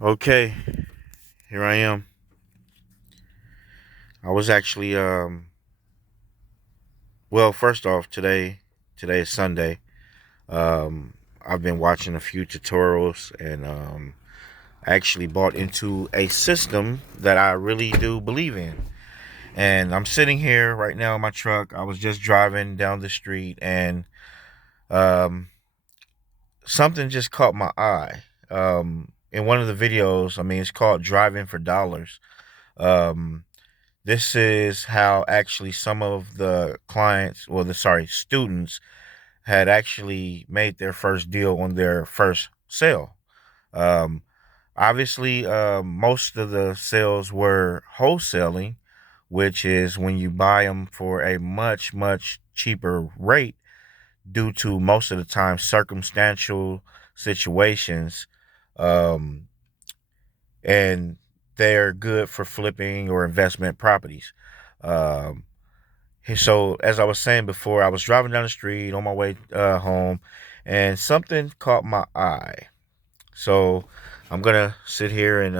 Okay, here I am. I was actually well, first off, today is Sunday. Um I've been watching a few tutorials and I actually bought into a system that I really do believe in. And I'm sitting here right now in my truck. I was just driving down the street and um something just caught my eye. In one of the videos, I mean, it's called Driving for Dollars. Um This is how actually some of the clients, well, students had actually made their first deal on their first sale. Um, Obviously, most of the sales were wholesaling, which is when you buy them for a much, much cheaper rate due to most of the time circumstantial situations. Um, and they're good for flipping or investment properties. Um, So as I was saying before, I was driving down the street on my way home, and something caught my eye. So I'm gonna sit here and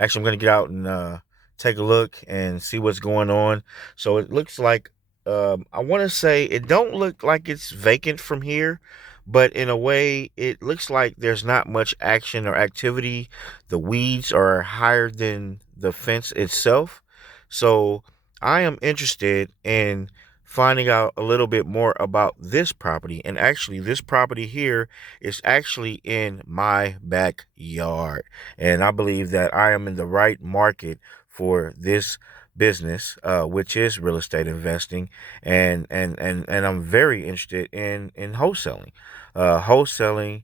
actually I'm gonna get out and take a look and see what's going on. So it looks like I want to say it don't look like it's vacant from here, but in a way it looks like there's not much action or activity. The weeds are higher than the fence itself. So I am interested in finding out a little bit more about this property. And actually, this property here is actually in my backyard. And I believe that I am in the right market for this business, which is real estate investing. And I'm very interested in wholesaling. Wholesaling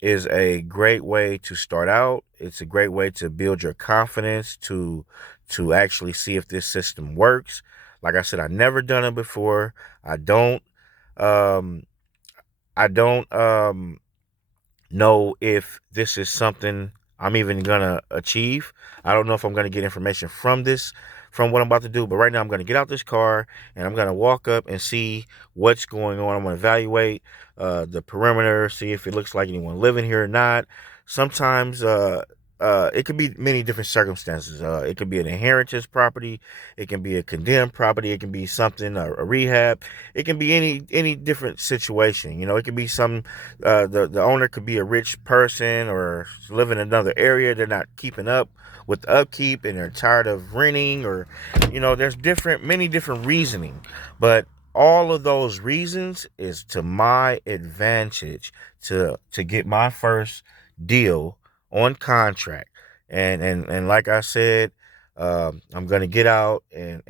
is a great way to start out. It's a great way to build your confidence to actually see if this system works. Like I said, I never done it before. I don't um I don't know if this is something I'm even gonna achieve. I don't know if I'm gonna get information from this, from what I'm about to do. But right now, I'm gonna get out this car and I'm gonna walk up and see what's going on. I'm gonna evaluate the perimeter, see if it looks like anyone living here or not. Sometimes it could be many different circumstances. It could be an inheritance property, it can be a condemned property, it can be something a rehab, it can be any different situation. You know, it could be some the owner could be a rich person or live in another area. They're not keeping up with the upkeep and they're tired of renting, or there's many different reasoning. But all of those reasons is to my advantage to get my first deal on contract. And like I said, I'm gonna get out and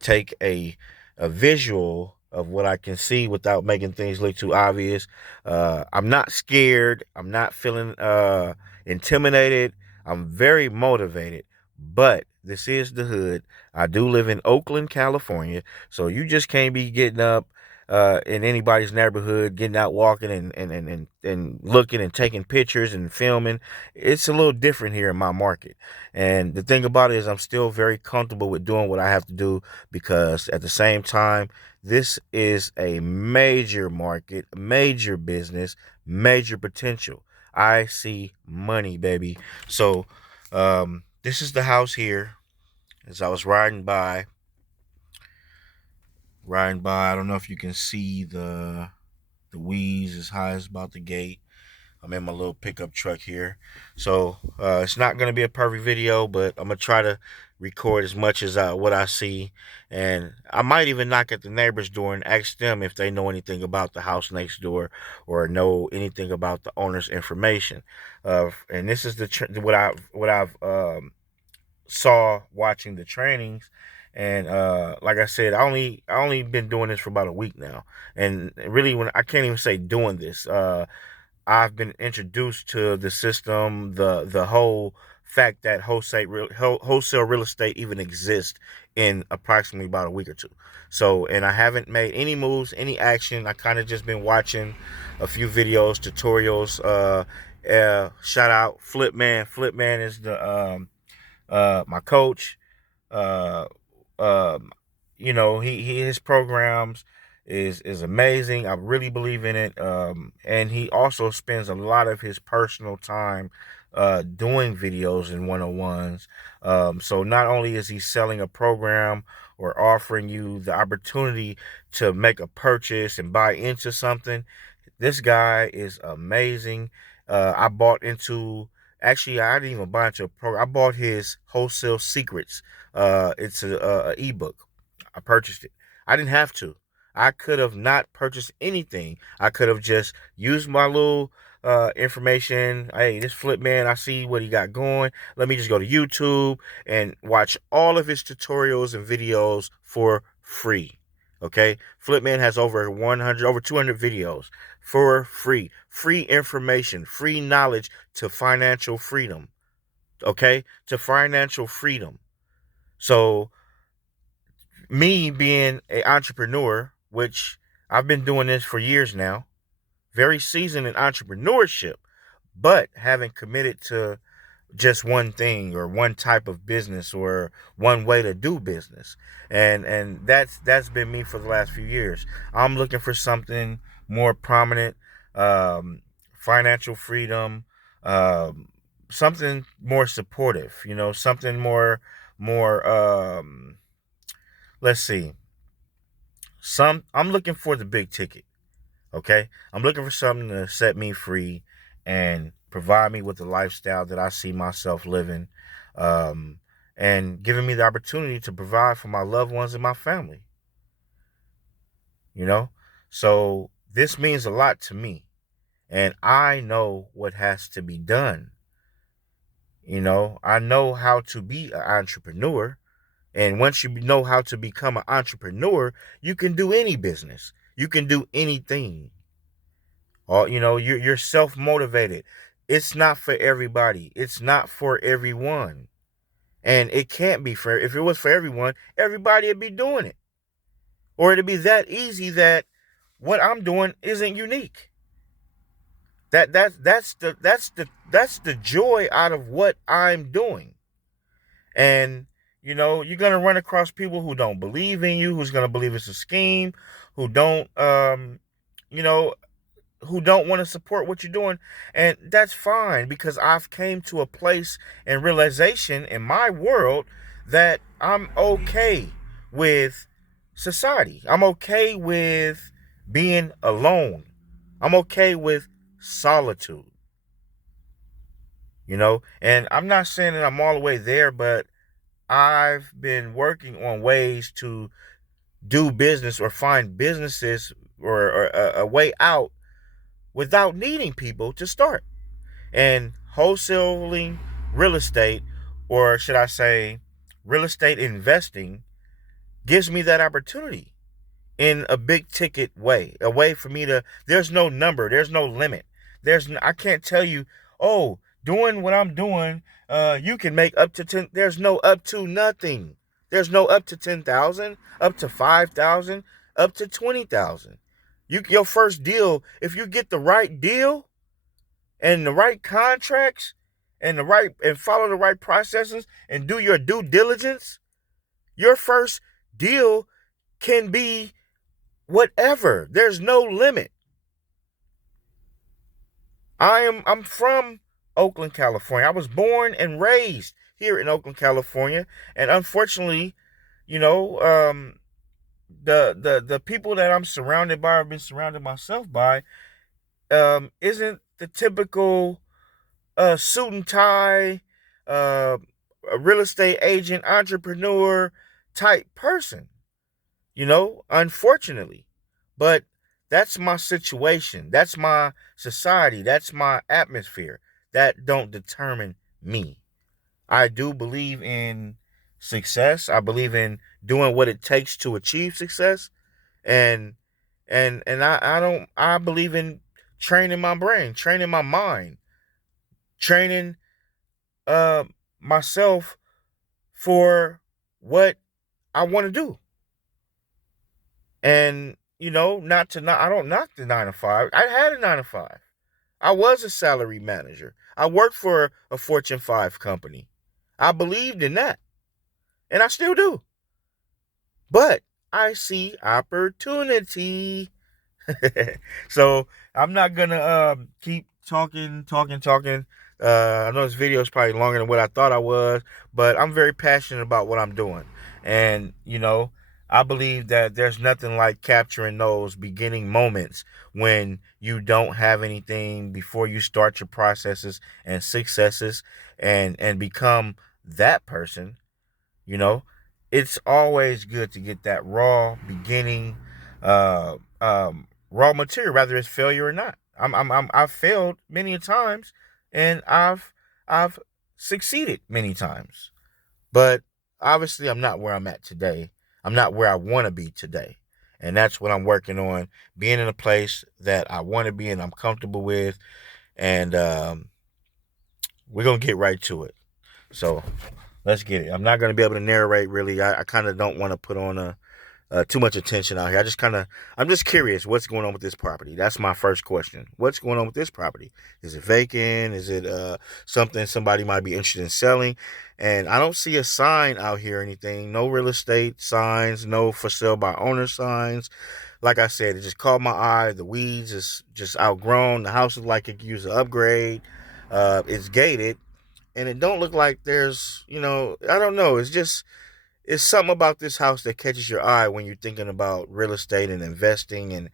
take a visual of what I can see without making things look too obvious. I'm not scared. I'm not feeling intimidated. I'm very motivated. But this is the hood. I do live in Oakland, California. So you just can't be getting up in anybody's neighborhood, getting out walking and looking and taking pictures and filming. It's a little different here in my market. And the thing about it is I'm still very comfortable with doing what I have to do, because at the same time, this is a major market, major business, major potential. I see money, baby. So, this is the house here. As I was riding by. I don't know if you can see the weeds as high as about the gate. I'm in my little pickup truck here. So it's not going to be a perfect video, but I'm going to try to record as much as what I see. And I might even knock at the neighbor's door and ask them if they know anything about the house next door or know anything about the owner's information. And this is what I've saw watching the trainings. And like I said, I only been doing this for about a week now. And really, when I can't even say doing this, I've been introduced to the system, the whole fact that wholesale real estate even exists, in approximately about a week or two. So, and I haven't made any moves, any action. I kind of just been watching a few videos, tutorials. Shout out Flipman. Flipman is the my coach. Uh, um, he his programs is amazing. I really believe in it. And he also spends a lot of his personal time doing videos and one-on-ones. So not only is he selling a program or offering you the opportunity to make a purchase and buy into something, this guy is amazing. I bought into, actually, I didn't even buy into a program. I bought his Wholesale Secrets. It's a ebook. I purchased it. I didn't have to. I could have not purchased anything. I could have just used my little information. Hey, this Flip Man, I see what he got going. Let me just go to YouTube and watch all of his tutorials and videos for free. Okay, Flipman has over 100, over 200 videos for free. Free information, free knowledge to financial freedom. Okay, to financial freedom. So me being an entrepreneur, which I've been doing this for years now, very seasoned in entrepreneurship, but haven't committed to just one thing or one type of business or one way to do business. And that's been me for the last few years. I'm looking for something more prominent, financial freedom, um, something more supportive, something more let's see. I'm looking for the big ticket. Okay? I'm looking for something to set me free and provide me with the lifestyle that I see myself living, um, and giving me the opportunity to provide for my loved ones and my family. You know? So this means a lot to me. And I know what has to be done. I know how to be an entrepreneur. And once you know how to become an entrepreneur, you can do any business. You can do anything. Or you're self-motivated. It's not for everybody. It's not for everyone. And it can't be for, if it was for everyone, everybody would be doing it. Or it'd be that easy that what I'm doing isn't unique. That's the joy out of what I'm doing. And you're gonna run across people who don't believe in you, who's gonna believe it's a scheme, who don't you know who don't want to support what you're doing, and that's fine, because I've came to a place and realization in my world that I'm okay with society. I'm okay with being alone. I'm okay with solitude. And I'm not saying that I'm all the way there, but I've been working on ways to do business or find businesses, or a way out without needing people to start. And wholesaling real estate, or should I say real estate investing, gives me that opportunity in a big ticket way, a way for me to, there's no number, there's no limit. I can't tell you, oh, doing what I'm doing, you can make up to 10. There's no up to nothing. There's no up to 10,000, up to 5,000, up to 20,000. Your first deal, if you get the right deal and the right contracts and follow the right processes and do your due diligence, your first deal can be whatever. There's no limit. I'm from Oakland, California. I was born and raised here in Oakland, California, and unfortunately, you know, the people that I'm surrounded by, I've been surrounded myself by, isn't the typical suit and tie, a real estate agent, entrepreneur type person. Unfortunately. But that's my situation. That's my society. That's my atmosphere. That don't determine me. I do believe in success. I believe in doing what it takes to achieve success. And I believe in training my brain, training my mind, training uh myself for what I want to do. And I don't knock the 9 to 5. I had a 9 to 5. I was a salary manager. I worked for a Fortune 5 company. I believed in that. And I still do. But I see opportunity. So I'm not gonna keep talking. I know this video is probably longer than what I thought I was, but I'm very passionate about what I'm doing. And, I believe that there's nothing like capturing those beginning moments when you don't have anything before you start your processes and successes and become that person. You know, it's always good to get that raw beginning, raw material, whether it's failure or not. I've failed many times, and I've succeeded many times. But obviously, I'm not where I'm at today. I'm not where I want to be today. And that's what I'm working on, being in a place that I want to be and I'm comfortable with. And we're going to get right to it. So let's get it. I'm not going to be able to narrate really. I kind of don't want to put on too much attention out here. I'm just curious what's going on with this property. That's my first question. What's going on with this property? Is it vacant? Is it something somebody might be interested in selling? And I don't see a sign out here or anything. No real estate signs, no for sale by owner signs. Like I said, it just caught my eye. The weeds is just outgrown. The house is like it could use an upgrade. It's gated, and it don't look like there's, I don't know. It's something about this house that catches your eye when you're thinking about real estate and investing and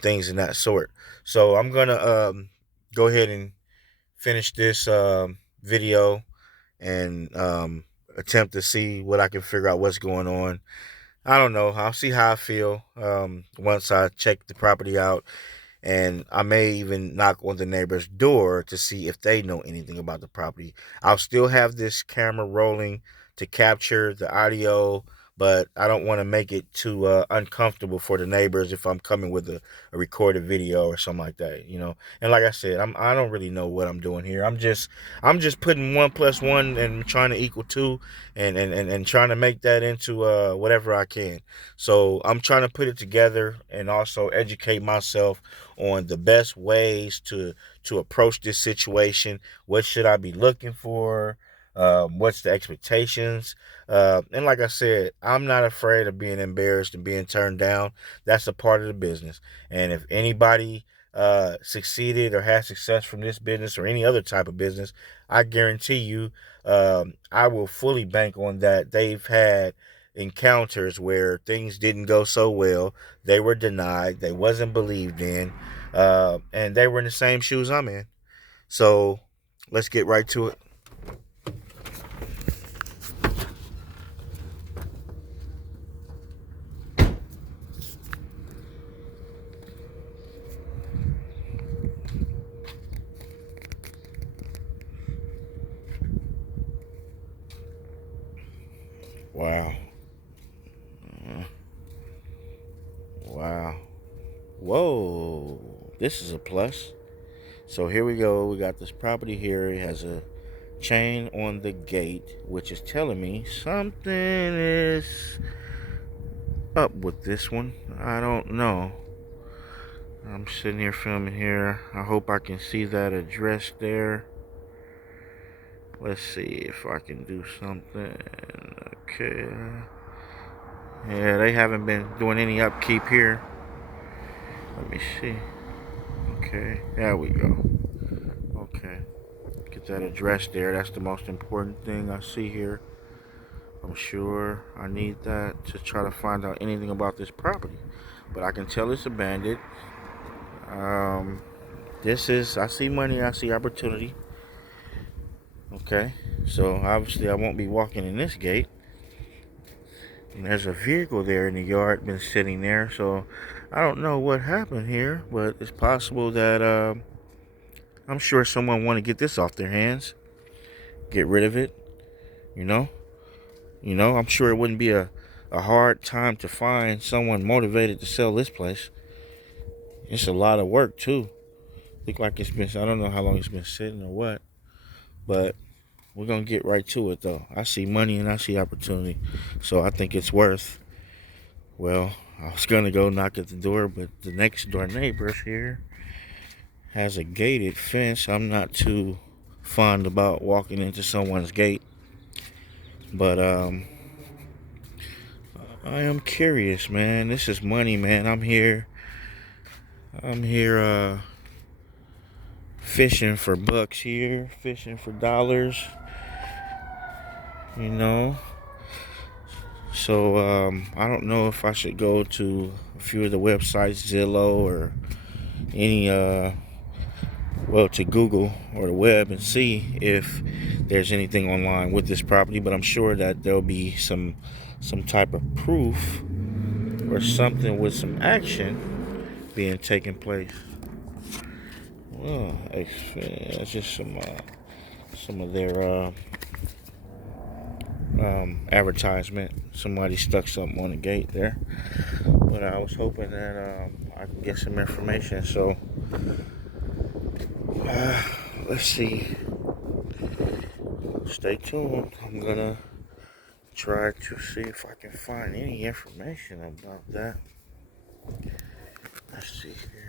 things in that sort. So I'm gonna go ahead and finish this video and attempt to see what I can figure out what's going on. I don't know. I'll see how I feel once I check the property out. And I may even knock on the neighbor's door to see if they know anything about the property. I'll still have this camera rolling to capture the audio, but I don't want to make it too uncomfortable for the neighbors if I'm coming with a recorded video or something like that, And like I said, I don't really know what I'm doing here. I'm just putting 1+1 and trying to equal 2, and trying to make that into whatever I can. So I'm trying to put it together and also educate myself on the best ways to approach this situation. What should I be looking for? What's the expectations? And like I said, I'm not afraid of being embarrassed and being turned down. That's a part of the business. And if anybody succeeded or had success from this business or any other type of business, I guarantee you, I will fully bank on that. They've had encounters where things didn't go so well. They were denied. They wasn't believed in. And they were in the same shoes I'm in. So let's get right to it. Wow. Wow. Whoa. This is a plus. So here we go. We got this property here. It has a chain on the gate, which is telling me something is up with this one. I don't know. I'm sitting here filming here. I hope I can see that address there. Let's see if I can do something. Okay. Yeah, they haven't been doing any upkeep here. Let me see. Okay, there we go. Okay. Get that address there. That's the most important thing I see here. I'm sure I need that to try to find out anything about this property. But I can tell it's abandoned. I see money, I see opportunity. Okay, so obviously I won't be walking in this gate. And there's a vehicle there in the yard, been sitting there, so I don't know what happened here, but it's possible that I'm sure someone want to get this off their hands, get rid of it, you know. I'm sure it wouldn't be a hard time to find someone motivated to sell this place. It's a lot of work too. Look like it's been, I don't know how long it's been sitting or what, but we're gonna get right to it though. I see money and I see opportunity, so I think it's worth. Well, I was gonna go knock at the door, but the next door neighbors here has a gated fence. I'm not too fond about walking into someone's gate, but I am curious, man. This is money, man. I'm here fishing for bucks here, fishing for dollars, you know. So I don't know if I should go to a few of the websites, Zillow or any to Google or the web and see if there's anything online with this property. But I'm sure that there'll be some type of proof or something with some action being taken place. Well, that's just some of their advertisement. Somebody stuck something on the gate there, but I was hoping that I could get some information. So let's see. Stay tuned. I'm gonna try to see if I can find any information about that. Let's see here.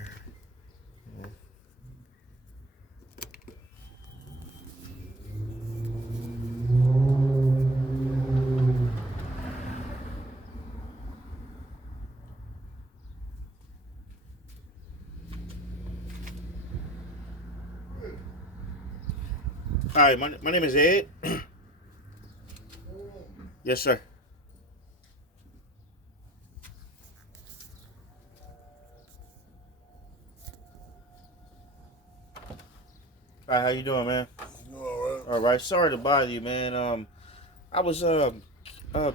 Hi, my name is Ed. Yes, sir. Hi, how you doing, man? All right. All right. Sorry to bother you, man. I was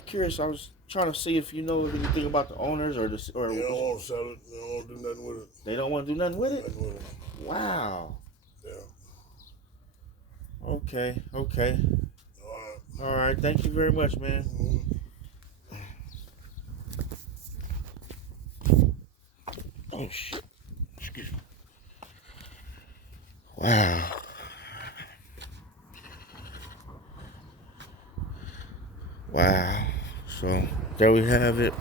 curious. I was trying to see if you know anything about the owners or the or They don't want to sell it. They don't want to do nothing with it. they don't want to do nothing with it. Nothing with it. Wow. Yeah. Okay. Okay. All right. All right. Thank you very much, man. Oh shit. Excuse me. Wow. Wow. So there we have it.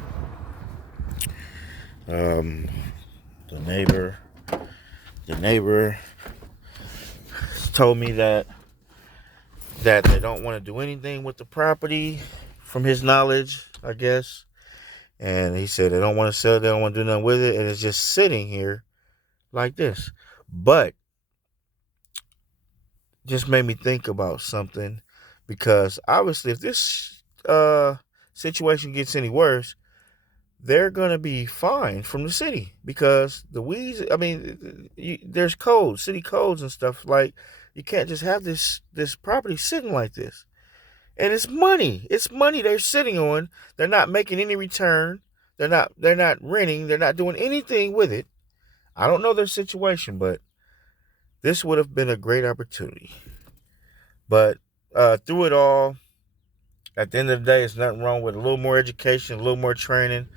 Um, the neighbor told me that they don't want to do anything with the property, from his knowledge, I guess. And he said they don't want to sell it, they don't want to do nothing with it, and it's just sitting here like this. But just made me think about something, because obviously if this situation gets any worse, they're going to be fined from the city, because the weeds, I mean, there's codes, city codes and stuff. Like, you can't just have this property sitting like this. And it's money. It's money they're sitting on. They're not making any return. They're not renting. They're not doing anything with it. I don't know their situation, but this would have been a great opportunity. But through it all, at the end of the day, it's nothing wrong with a little more education, a little more training,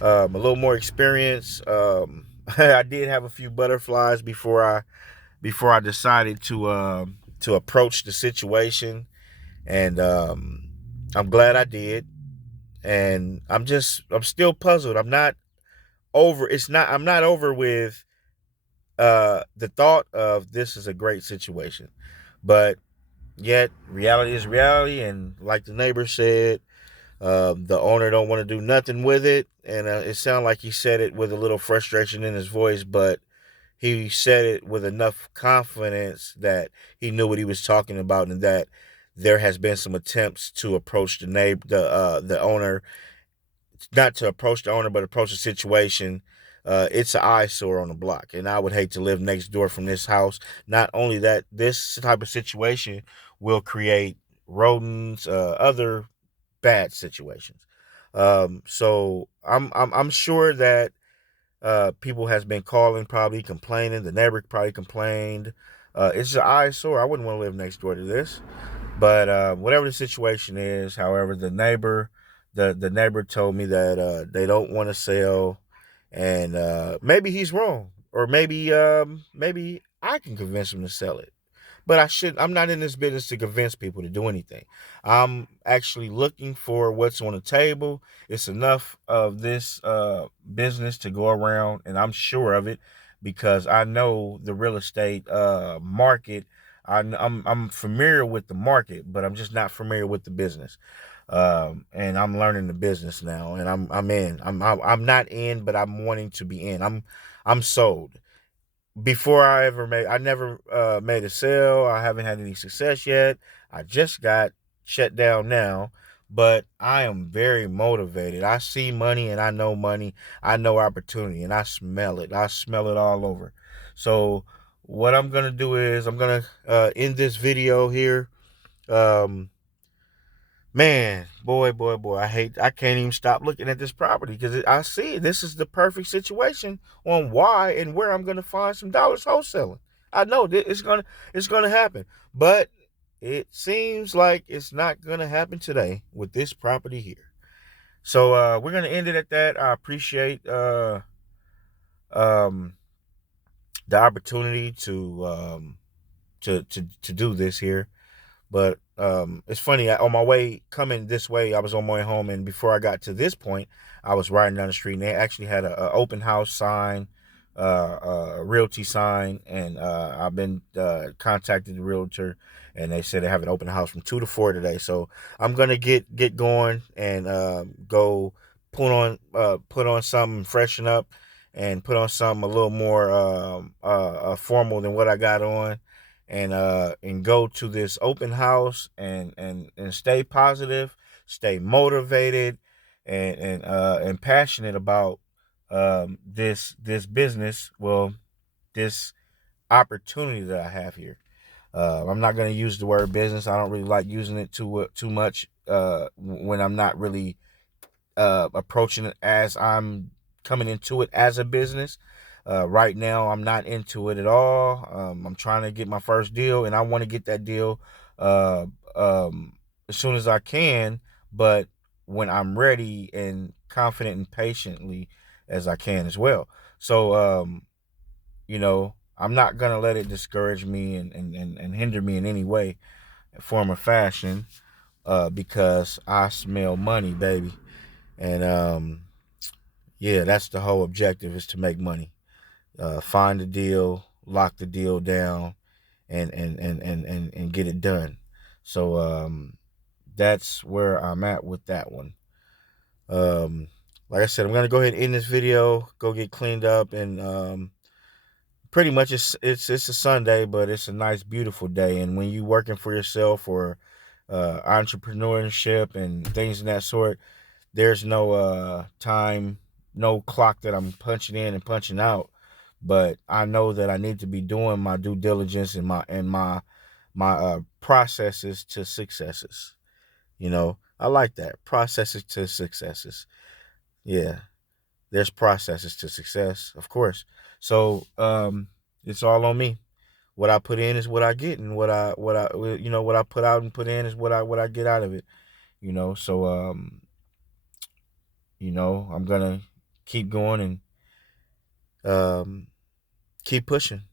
a little more experience. I did have a few butterflies before I decided to approach the situation, and I'm glad I did. And I'm still puzzled. I'm not over. I'm not over with the thought of this is a great situation, but yet reality is reality. And like the neighbor said, the owner don't want to do nothing with it, and it sounded like he said it with a little frustration in his voice, but he said it with enough confidence that he knew what he was talking about, and that there has been some attempts to approach the owner, not to approach the owner, but approach the situation. It's an eyesore on the block, and I would hate to live next door from this house. Not only that, this type of situation will create rodents, other bad situations. So I'm sure that people has been calling, probably complaining. The neighbor probably complained. It's an eyesore. I wouldn't want to live next door to this. But whatever the situation is, however, the neighbor told me that they don't want to sell, and maybe he's wrong, or maybe I can convince him to sell it. But I'm not in this business to convince people to do anything. I'm actually looking for what's on the table. It's enough of this business to go around, and I'm sure of it, because I know the real estate market. I'm familiar with the market, but I'm just not familiar with the business. And I'm learning the business now, and I'm in. I'm not in, but I'm wanting to be in. I'm sold. before I never made a sale. I haven't had any success yet. I just got shut down now, but I am very motivated. I see money and I know money. I know opportunity and I smell it. I smell it all over. So what I'm going to do is I'm going to end this video here. Um, Man, boy, I can't even stop looking at this property because I see this is the perfect situation on why and where I'm gonna find some dollars wholesaling. I know that it's gonna happen, but it seems like it's not gonna happen today with this property here. So we're gonna end it at that. I appreciate um, the opportunity to do this here. But it's funny. On my way coming this way, I was on my way home, and before I got to this point, I was riding down the street, and they actually had a open house sign, a realty sign, and I've been contacted the realtor, and they said they have an open house from 2 to 4 today. So I'm gonna get going and go put on something, freshen up, and put on something a little more formal than what I got on, and go to this open house and stay positive, stay motivated, and passionate about this business. Well, this opportunity that I have here. I'm not going to use the word business. I don't really like using it too much when I'm not really approaching it as I'm coming into it as a business. Right now, I'm not into it at all. I'm trying to get my first deal, and I want to get that deal uh, as soon as I can, but when I'm ready and confident and patiently as I can as well. So, I'm not going to let it discourage me and hinder me in any way, form, or fashion, because I smell money, baby. And yeah, that's the whole objective, is to make money. Find the deal, lock the deal down, and get it done. So that's where I'm at with that one. Um, like I said, I'm gonna go ahead and end this video, go get cleaned up, and pretty much it's a Sunday, but it's a nice, beautiful day. And when you working for yourself, or entrepreneurship and things of that sort, there's no time, no clock that I'm punching in and punching out. But I know that I need to be doing my due diligence and my processes to successes. I like that, processes to successes. Yeah, there's processes to success, of course. So it's all on me. What I put in is what I get, and what I put out and put in is what I get out of it. So I'm gonna keep going and keep pushing.